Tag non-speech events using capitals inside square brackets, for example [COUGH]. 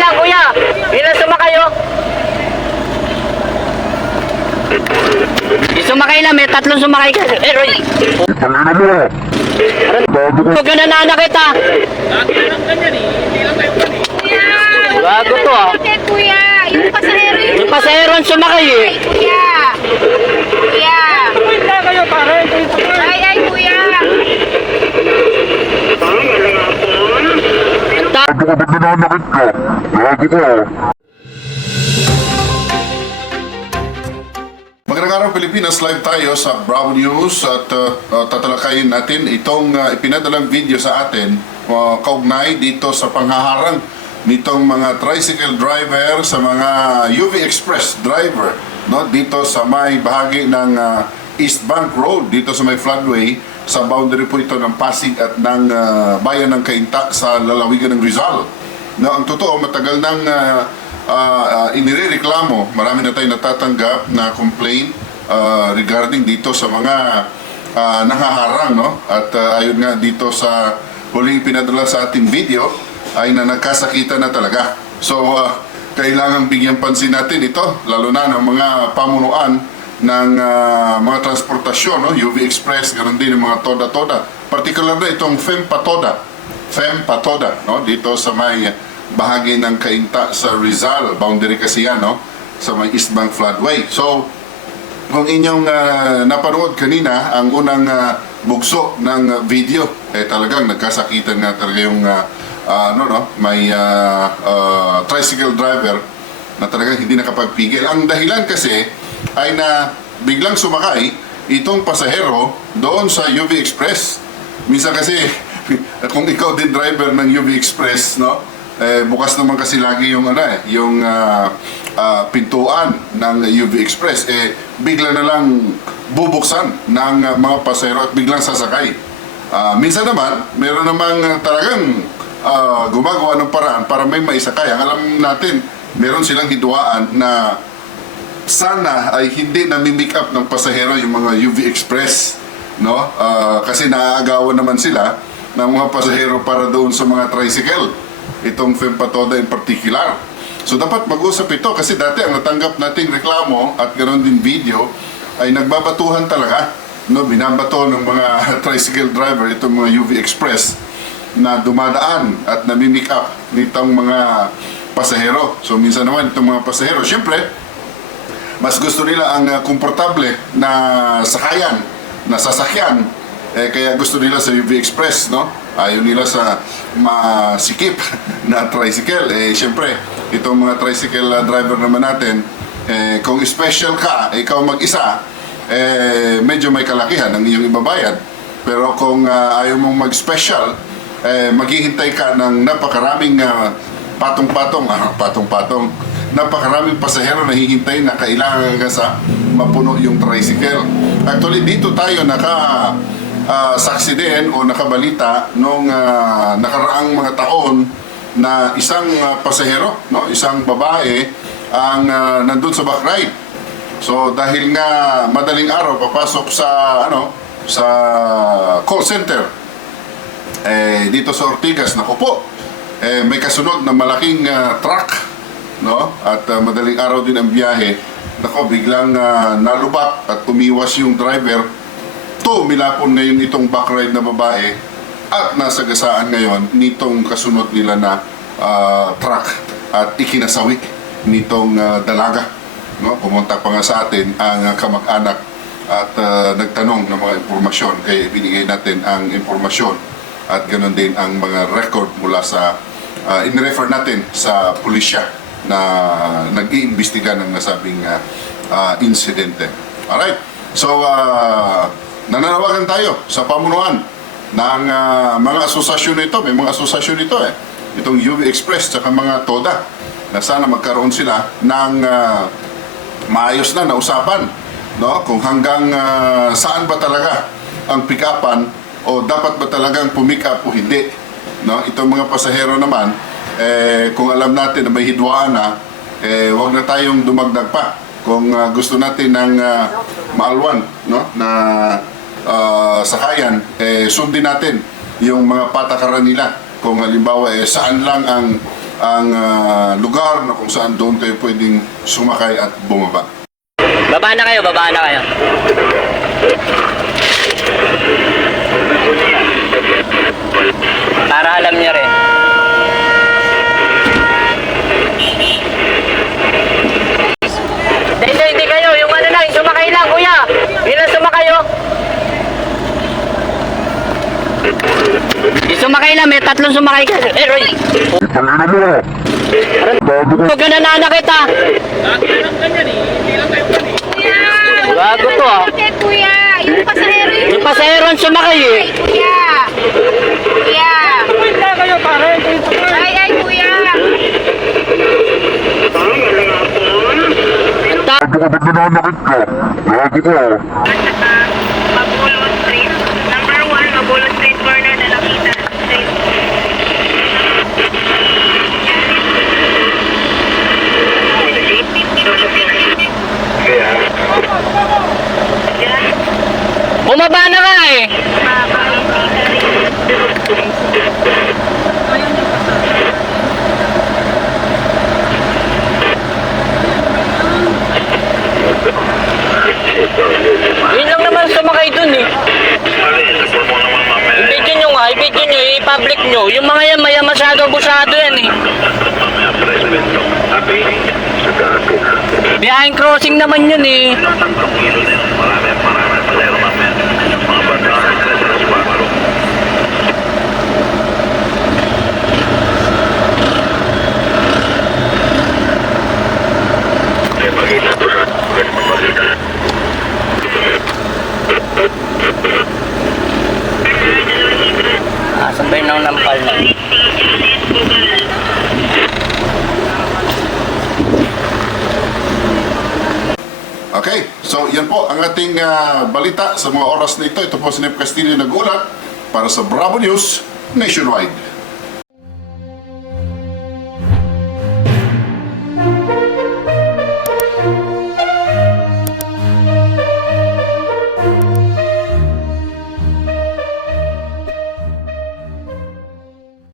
lang, kuya. Ilan sumakay, oh? Yung sumakay lang, may tatlong sumakay ka. Eh, Roy. Huwag ka na nanakit, ha? Kuya! Bago to, ah. Kuya? Yung pasahero yung... Yung pasahero ang sumakay, eh. Ay, kuya! Kuya! Ay, ay, kuya! Ka ba't nananakit ka? Bago ka. Magandang araw Pilipinas, live tayo sa Bravo News at uh, tatalakayin natin itong uh, ipinadalang video sa atin uh, kaugnay dito sa panghaharang nitong mga tricycle driver sa mga UV Express driver no dito sa may bahagi ng uh, East Bank Road dito sa may floodway sa boundary po ito ng Pasig at ng uh, bayan ng Cainta sa lalawigan ng Rizal. No, ang totoo matagal nang uh, uh, uh, inirereklamo, marami na tayong natatanggap na complaint uh, regarding dito sa mga uh, nangaharang, no? At uh, ayun nga dito sa huling pinadala sa ating video ay na nagkasakitan na talaga. So, uh, kailangan bigyan pansin natin ito, lalo na ng mga pamunuan ng uh, mga transportasyon, no? UV Express, ganoon din yung mga Toda-Toda. Particular na itong FEMPA-Toda. FEMPA-Toda, no? Dito sa may bahagi ng Kainta sa Rizal, boundary kasi yan, no? Sa may East Bank Floodway. So, kung inyong ah, napanood kanina ang unang ah, bugso ng video, eh talagang nagkasakitan nga talaga yung ah, ah, ano no, may ah, ah, tricycle driver na talagang hindi nakapagpigil. Ang dahilan kasi ay na biglang sumakay itong pasahero doon sa UV Express. Minsan kasi [LAUGHS] kung ikaw din driver ng UV Express, no? Eh, bukas naman kasi lagi yung ano eh, yung ah, ah, pintuan ng UV Express eh bigla na lang bubuksan ng ah, mga pasahero at biglang sasakay. Ah, minsan naman, meron namang ah, talagang ah, gumagawa ng paraan para may maisakay. Ang alam natin, meron silang hidwaan na sana ay hindi nami-make up ng pasahero yung mga UV Express no? Ah, kasi naaagawan naman sila ng mga pasahero para doon sa mga tricycle itong Fempatoda in particular. So dapat mag-usap ito kasi dati ang natanggap nating reklamo at ganoon din video ay nagbabatuhan talaga no? Binabato ng mga [LAUGHS] tricycle driver itong mga UV Express na dumadaan at nami-make up nitong mga pasahero. So minsan naman itong mga pasahero. Syempre mas gusto nila ang uh, komportable na sakayan, na sasakyan. Eh, kaya gusto nila sa UV Express, no? Ayaw nila sa masikip [LAUGHS] na tricycle. Eh, syempre, itong mga tricycle uh, driver naman natin, eh, kung special ka, ikaw mag-isa, eh, medyo may kalakihan ang iyong ibabayad. Pero kung uh, ayaw mong mag-special, eh, maghihintay ka ng napakaraming uh, patong-patong, ah, patong-patong, napakaraming pasahero na hihintay na kailangan ka sa mapuno yung tricycle. Actually, dito tayo naka ah, saksi din o nakabalita nung ah, nakaraang mga taon na isang ah, pasahero, no, isang babae ang ah, nandun sa back ride. So dahil nga madaling araw papasok sa ano sa call center eh, dito sa Ortigas, naku po, eh, may kasunod na malaking ah, truck, no? At ah, madaling araw din ang biyahe. Nako, biglang ah, nalubak at umiwas yung driver. To, milapon ngayon itong backride na babae at nasagasaan ngayon nitong kasunod nila na ah, truck at ikinasawi nitong ah, dalaga. No? Pumunta pa nga sa atin ang kamag-anak at ah, nagtanong ng mga impormasyon. Kaya binigay natin ang impormasyon at ganoon din ang mga record mula sa uh, in-refer natin sa pulisya na nag-iimbestiga ng nasabing uh, uh, insidente. Alright, so uh, nananawagan tayo sa pamunuan ng uh, mga asosasyon nito. May mga asosasyon nito eh. Itong UV Express at mga TODA na sana magkaroon sila ng uh, maayos na na usapan no kung hanggang ah, saan ba talaga ang pick-upan o dapat ba talagang pumick up o hindi no itong mga pasahero naman eh kung alam natin na may hidwaan na eh wag na tayong dumagdag pa kung ah, gusto natin ng ah, maalwan no na ah, sakayan eh sundin natin yung mga patakaran nila kung halimbawa eh saan lang ang ang ah, lugar na kung saan doon kayo pwedeng sumakay at bumaba. Baba na kayo, baba na kayo. Para alam niyo rin. Hindi, hindi, hindi kayo. Yung ano lang, yung sumakay lang, kuya. Ilan sumakay, oh? Yung sumakay lang, may tatlong sumakay ka. Eh, Roy. Tangina mo! Gago ka! Huwag ka nananakit, ha? Kuya! Bago to, ah. Bakit, kuya? Yung pasahero yung... Yung pasahero ang sumakay, eh. Kuya! Kuya! Ay, ay, kuya! Ka ba't nananakit ka? Gago ka! Street. Number 1, Mabulo Street corner na nakita. Street. Bumaba na ka, eh. Yun lang naman sumakay dun eh. I-video nyo nga, i-video nyo, i-public nyo. Yung mga yan, maya masyado abusado yan eh. Behind crossing naman yun eh. Ah, sabay nang nampal na. Okay, so yan po ang ating ah, balita sa mga oras na ito. Ito po si Nep Castillo nagulat para sa Bravo News Nationwide.